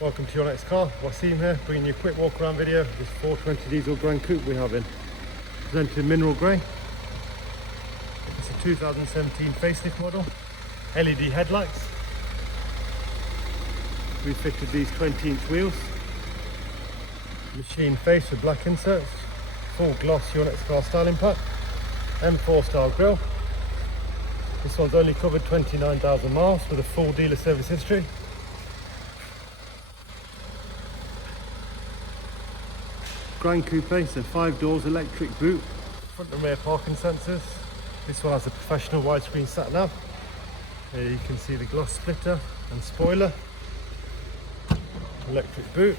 Welcome to your next car. Wasim here, bringing you a quick walk around video of this 420 diesel Gran Coupe we have in. Presented in mineral grey. It's a 2017 facelift model. LED headlights. We fitted these 20-inch wheels. Machine face with black inserts. Full gloss your next car styling pack. M4 style grille. This one's only covered 29,000 miles with a full dealer service history. Gran Coupe, so 5 doors, electric boot, front and rear parking sensors. This one has a professional widescreen sat nav. Here you can see the gloss splitter and spoiler. Electric boot.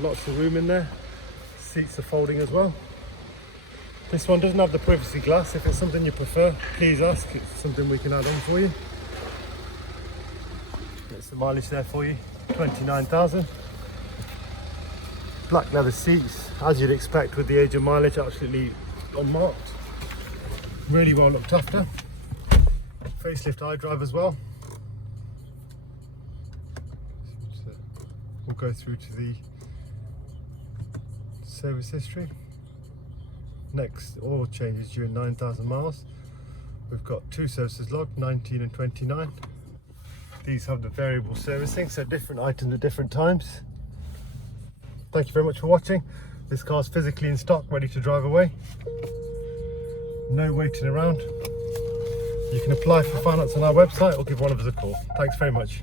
Lots of room in there. Seats are folding as well. This one doesn't have the privacy glass. If it's something you prefer, please ask. It's something we can add on for you. There's the mileage there for you, 29,000. Black leather seats, as you'd expect with the age of mileage, absolutely unmarked. Really well looked after. Facelift iDrive as well. So we'll go through to the service history. Next, oil changes during 9,000 miles. We've got 2 services logged, 19 and 29. These have the variable servicing, so different items at different times. Thank you very much for watching. This car's physically in stock, ready to drive away. No waiting around. You can apply for finance on our website or give one of us a call. Thanks very much.